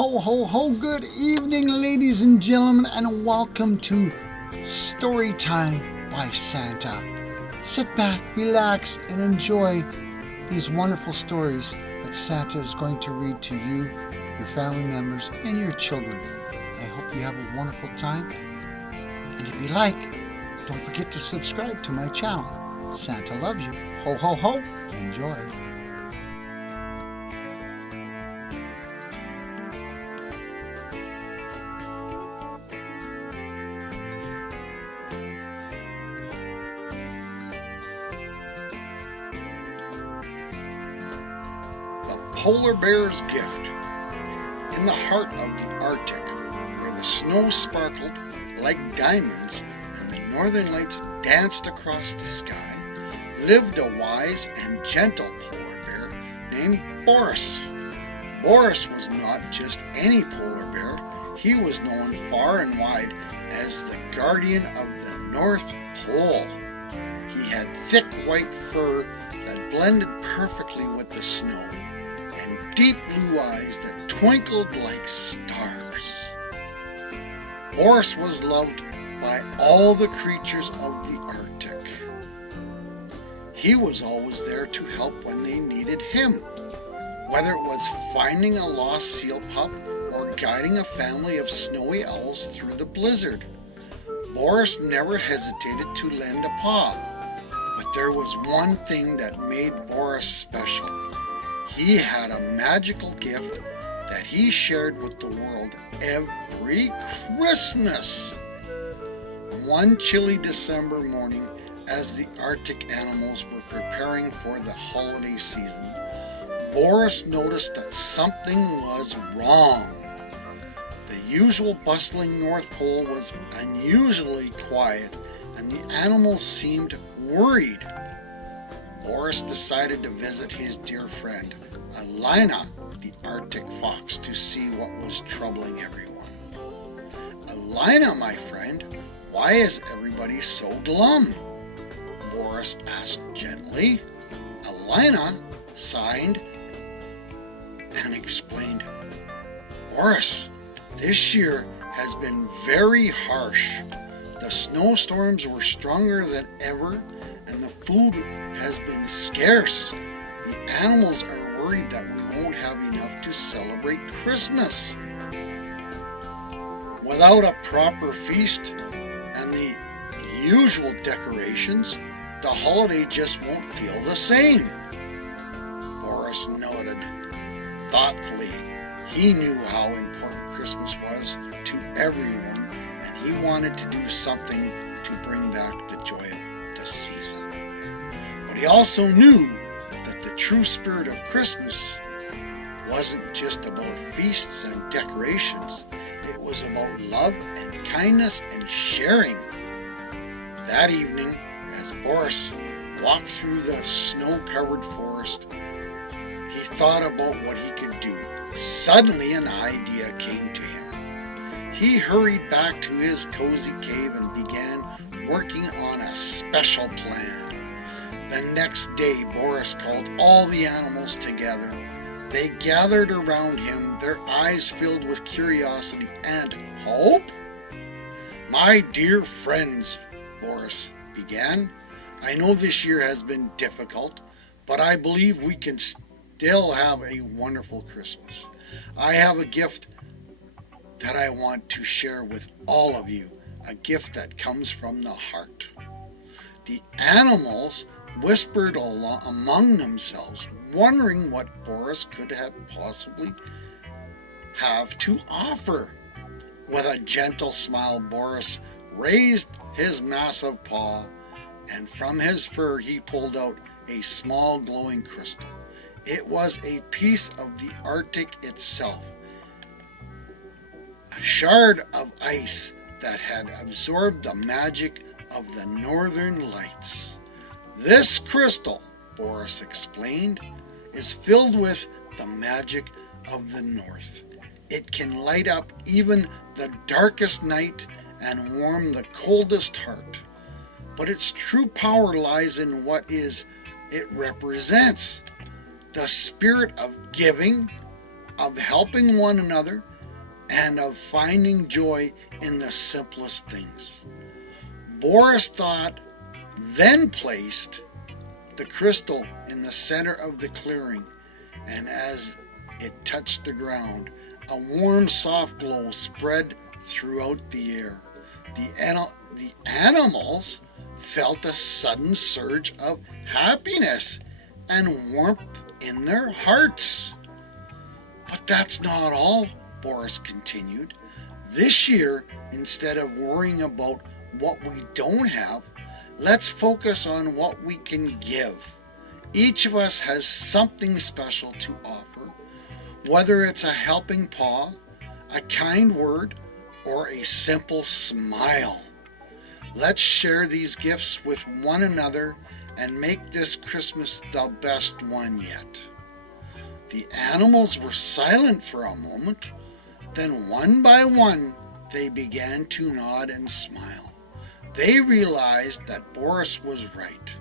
Ho, ho, ho, good evening, ladies and gentlemen, and welcome to Story Time by Santa. Sit back, relax, and enjoy these wonderful stories that Santa is going to read to you, your family members, and your children. I hope you have a wonderful time, and if you like, don't forget to subscribe to my channel. Santa loves you. Ho, ho, ho. Enjoy. Polar bear's gift. In the heart of the Arctic, where the snow sparkled like diamonds and the northern lights danced across the sky, lived a wise and gentle polar bear named Boreas. Boreas was not just any polar bear. He was known far and wide as the guardian of the North Pole. He had thick white fur that blended perfectly with the snow, and deep blue eyes that twinkled like stars. Boreas was loved by all the creatures of the Arctic. He was always there to help when they needed him, whether it was finding a lost seal pup or guiding a family of snowy owls through the blizzard. Boreas never hesitated to lend a paw, but there was one thing that made Boreas special. He had a magical gift that he shared with the world every Christmas. One chilly December morning, as the Arctic animals were preparing for the holiday season, Boreas noticed that something was wrong. The usual bustling North Pole was unusually quiet, and the animals seemed worried. Boreas decided to visit his dear friend, Alina, the Arctic fox, to see what was troubling everyone. Alina, my friend, why is everybody so glum? Boreas asked gently. Alina sighed and explained, Boreas, this year has been very harsh. The snowstorms were stronger than ever, and the food has been scarce. The animals are worried that we won't have enough to celebrate Christmas. Without a proper feast and the usual decorations, the holiday just won't feel the same. Boreas nodded thoughtfully. He knew how important Christmas was to everyone, and he wanted to do something to bring back the joy of the season. But he also knew that the true spirit of Christmas wasn't just about feasts and decorations. It was about love and kindness and sharing. That evening, as Boreas walked through the snow-covered forest, he thought about what he could do. Suddenly, an idea came to him. He hurried back to his cozy cave and began working on a special plan. The next day, Boreas called all the animals together. They gathered around him, their eyes filled with curiosity and hope. My dear friends, Boreas began, I know this year has been difficult, but I believe we can still have a wonderful Christmas. I have a gift that I want to share with all of you, a gift that comes from the heart. The animals whispered among themselves, wondering what Boreas could have possibly have to offer. With a gentle smile, Boreas raised his massive paw, and from his fur he pulled out a small glowing crystal. It was a piece of the Arctic itself, a shard of ice that had absorbed the magic of the northern lights. This crystal, Boreas explained, is filled with the magic of the north. It can light up even the darkest night and warm the coldest heart. But its true power lies in what it represents. The spirit of giving, of helping one another, and of finding joy in the simplest things. Boreas thought, then placed the crystal in the center of the clearing, and as it touched the ground, a warm, soft glow spread throughout the air. The animals felt a sudden surge of happiness and warmth in their hearts. But that's not all, Boreas continued. This year, instead of worrying about what we don't have, let's focus on what we can give. Each of us has something special to offer, whether it's a helping paw, a kind word, or a simple smile. Let's share these gifts with one another and make this Christmas the best one yet. The animals were silent for a moment. Then one by one, they began to nod and smile. They realized that Boreas was right.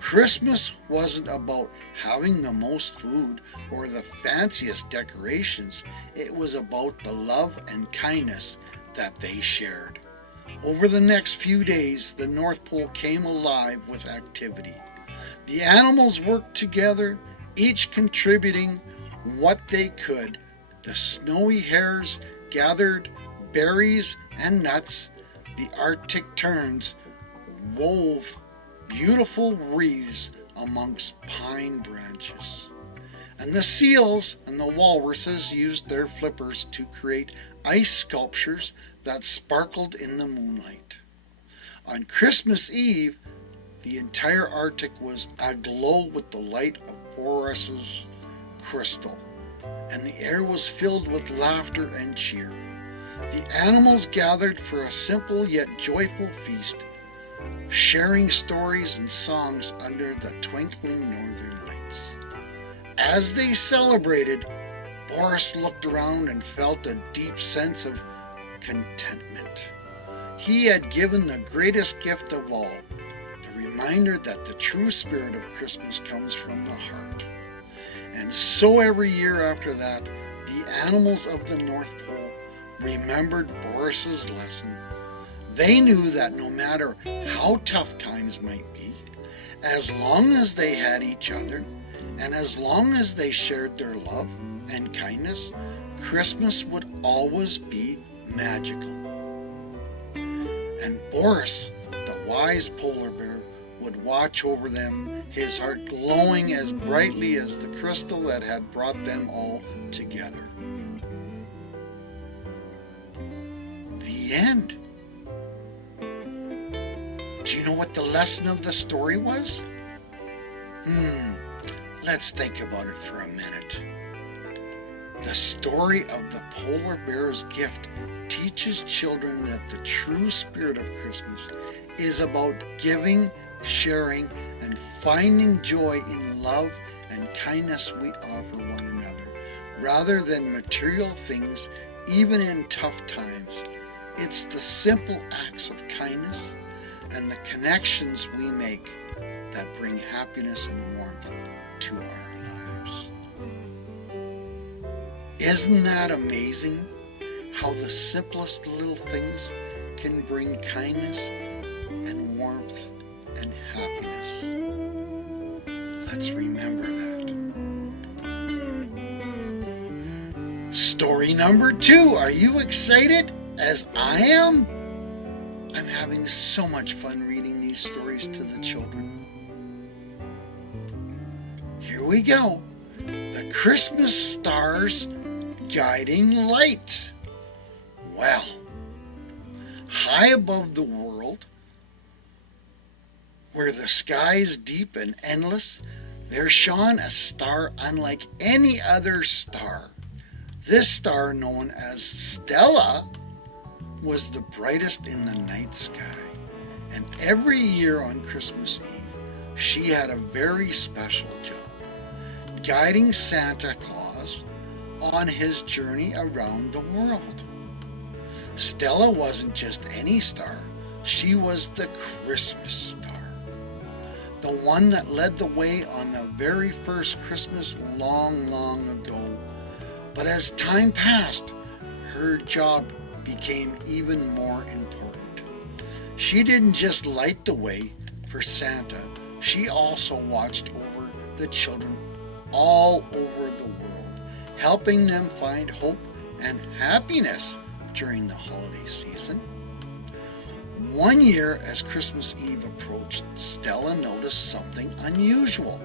Christmas wasn't about having the most food or the fanciest decorations. It was about the love and kindness that they shared. Over the next few days, the North Pole came alive with activity. The animals worked together, each contributing what they could. The snowy hares gathered berries and nuts. The Arctic terns wove beautiful wreaths amongst pine branches. And the seals and the walruses used their flippers to create ice sculptures that sparkled in the moonlight. On Christmas Eve, the entire Arctic was aglow with the light of Boreas's crystal, and the air was filled with laughter and cheer. The animals gathered for a simple yet joyful feast, sharing stories and songs under the twinkling northern lights. As they celebrated, Boreas looked around and felt a deep sense of contentment. He had given the greatest gift of all, the reminder that the true spirit of Christmas comes from the heart. And so every year after that, the animals of the North Pole remembered Boreas's lesson. They knew that no matter how tough times might be, as long as they had each other, and as long as they shared their love and kindness, Christmas would always be magical. And Boreas, the wise polar bear, would watch over them, his heart glowing as brightly as the crystal that had brought them all together. The end. Do you know what the lesson of the story was? Let's think about it for a minute. The story of the polar bear's gift teaches children that the true spirit of Christmas is about giving, sharing, and finding joy in love and kindness we offer one another, rather than material things, even in tough times. It's the simple acts of kindness and the connections we make that bring happiness and warmth to our lives. Isn't that amazing? How the simplest little things can bring kindness and warmth and happiness. Let's remember that. Story number 2. Are you excited as I am? I'm having so much fun reading these stories to the children. Here we go. The Christmas Star's Guiding Light. Well, high above the world, where the sky is deep and endless, there shone a star unlike any other star. This star, known as Stella, was the brightest in the night sky. And every year on Christmas Eve, she had a very special job, guiding Santa Claus on his journey around the world. Stella wasn't just any star. She was the Christmas star, the one that led the way on the very first Christmas long, long ago. But as time passed, her job became even more important. She didn't just light the way for Santa, she also watched over the children all over the world, helping them find hope and happiness during the holiday season. One year, as Christmas Eve approached, Stella noticed something unusual.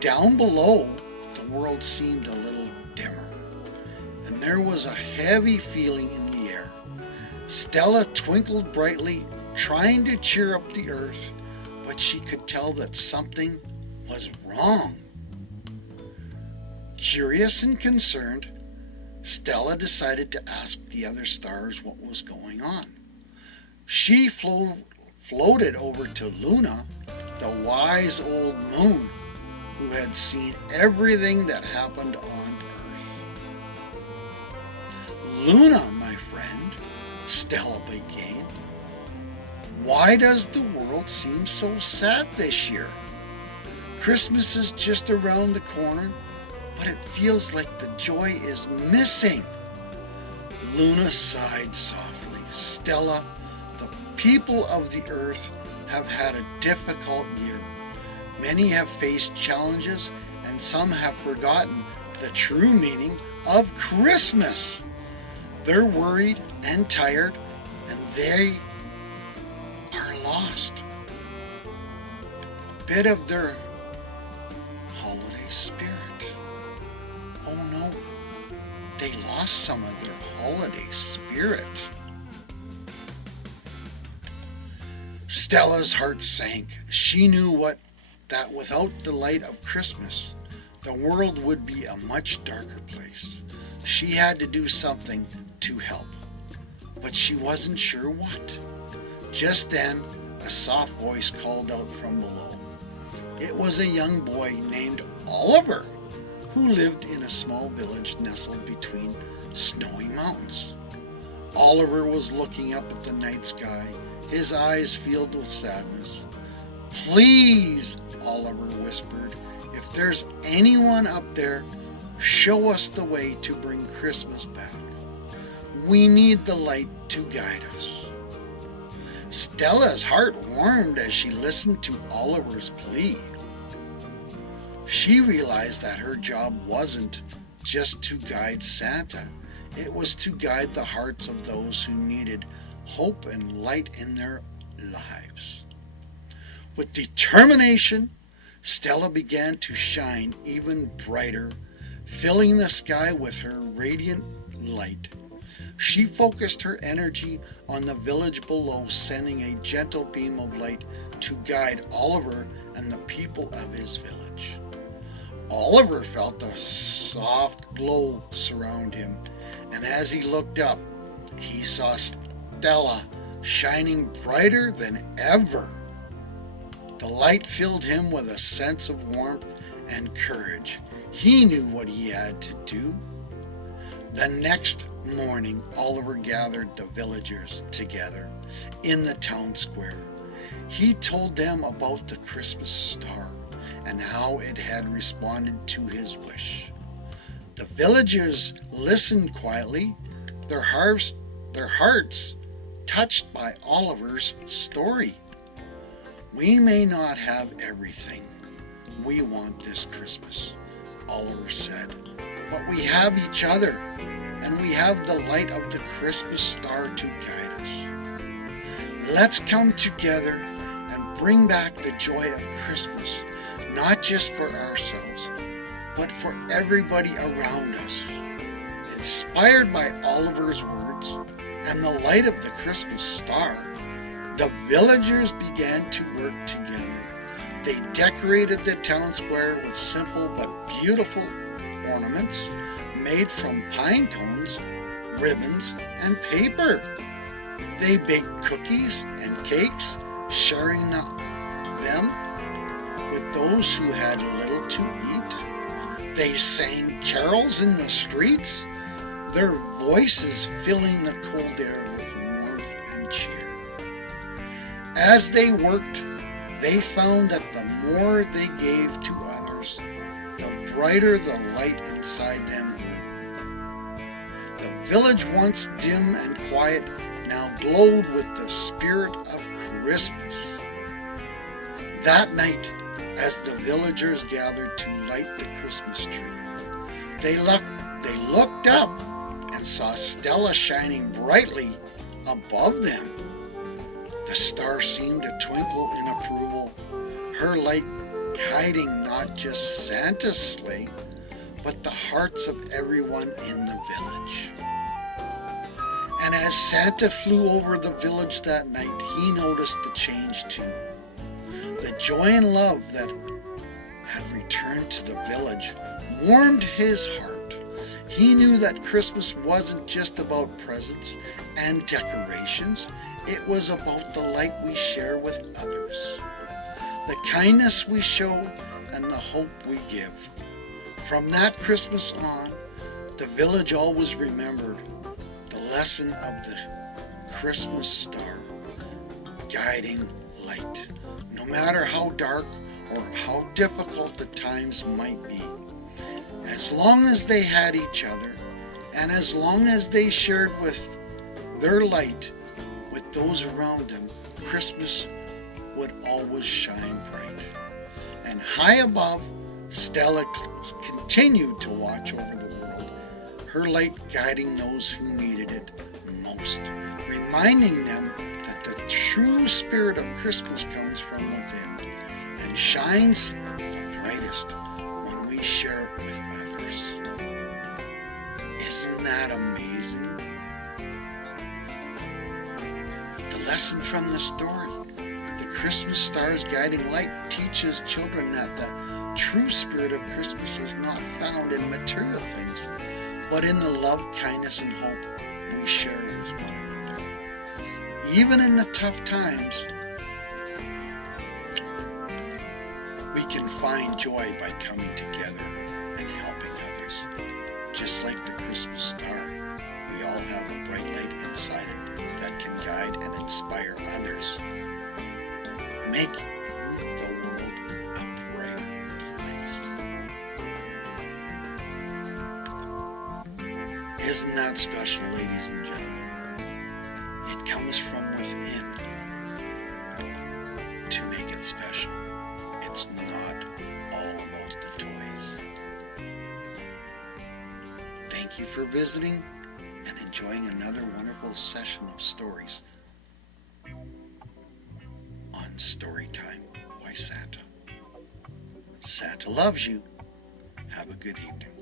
Down below, the world seemed a little dimmer, and there was a heavy feeling in the air. Stella twinkled brightly, trying to cheer up the earth, but she could tell that something was wrong. Curious and concerned, Stella decided to ask the other stars what was going on. She floated over to Luna, the wise old moon, who had seen everything that happened on Earth. Luna, my friend, Stella began, why does the world seem so sad this year? Christmas is just around the corner, but it feels like the joy is missing. Luna sighed softly. Stella, the people of the earth have had a difficult year. Many have faced challenges, and some have forgotten the true meaning of Christmas. They're worried and tired, and they are lost. A bit of their holiday spirit. Oh no, they lost some of their holiday spirit. Stella's heart sank. She knew that without the light of Christmas, the world would be a much darker place. She had to do something to help, but she wasn't sure what. Just then, a soft voice called out from below. It was a young boy named Oliver, who lived in a small village nestled between snowy mountains. Oliver was looking up at the night sky, his eyes filled with sadness. Please, Oliver whispered, if there's anyone up there, show us the way to bring Christmas back. We need the light to guide us. Stella's heart warmed as she listened to Oliver's plea. She realized that her job wasn't just to guide Santa, it was to guide the hearts of those who needed hope and light in their lives. With determination, Stella began to shine even brighter, filling the sky with her radiant light. She focused her energy on the village below, sending a gentle beam of light to guide Oliver and the people of his village. Oliver felt a soft glow surround him, and as he looked up, he saw Stella shining brighter than ever. The light filled him with a sense of warmth and courage. He knew what he had to do. The next morning, Oliver gathered the villagers together in the town square. He told them about the Christmas star and how it had responded to his wish. The villagers listened quietly, their hearts touched by Oliver's story. We may not have everything we want this Christmas, Oliver said, but we have each other, and we have the light of the Christmas star to guide us. Let's come together and bring back the joy of Christmas, not just for ourselves, but for everybody around us. Inspired by Oliver's words and the light of the Christmas star, the villagers began to work together. They decorated the town square with simple but beautiful ornaments made from pine cones, ribbons, and paper. They baked cookies and cakes, sharing them with those who had little to eat. They sang carols in the streets, their voices filling the cold air with warmth and cheer. As they worked, they found that the more they gave to others, the brighter the light inside them grew. The village, once dim and quiet, now glowed with the spirit of Christmas. That night, as the villagers gathered to light the Christmas tree, they looked up and saw Stella shining brightly above them. The star seemed to twinkle in approval, her light guiding not just Santa's sleigh, but the hearts of everyone in the village. And as Santa flew over the village that night, he noticed the change too. The joy and love that had returned to the village warmed his heart. He knew that Christmas wasn't just about presents and decorations. It was about the light we share with others, the kindness we show, and the hope we give. From that Christmas on, the village always remembered the lesson of the Christmas star, guiding light, no matter how dark or how difficult the times might be. As long as they had each other, and as long as they shared with their light with those around them, Christmas would always shine bright. And high above, Stella continued to watch over the world, her light guiding those who needed it most, reminding them that the true spirit of Christmas comes from within and shines the brightest when we share it with others. Isn't that amazing? The lesson from the story, the Christmas star's guiding light, teaches children that the true spirit of Christmas is not found in material things, but in the love, kindness, and hope we share with one another. Even in the tough times, we can find joy by coming together and helping others. Just like the Christmas star, we all have a bright light inside it that can guide and inspire others, make the world a brighter place. Isn't that special, ladies and gentlemen? It comes from within to make it special. It's not all about the toys. Thank you for visiting and enjoying another wonderful session of stories on Storytime by Santa. Santa loves you. Have a good evening.